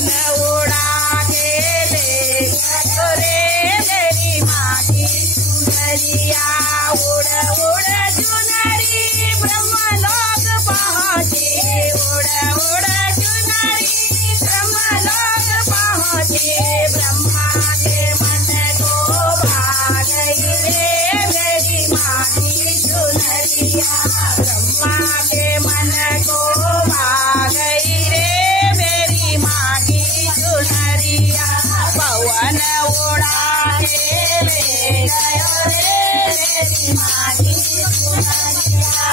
पवन उड़ा के ले गयो रे मेरी माँ की चुनरिया। उड़ उड़ चुनरी ब्रह्मलोक पहुँचे, उड़ उड़ चुनरी ब्रह्मलोक पहुँचे। ब्रह्मा के मन को भा गई रे मेरी माँ की चुनरिया। ब्रह्मा के मन को भा गई रे मेरी माँ की चुनरिया। पवन उड़ा के ले गयो रे मेरी माँ की चुनरिया।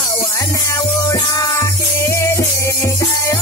पवन उड़ा के ले गयो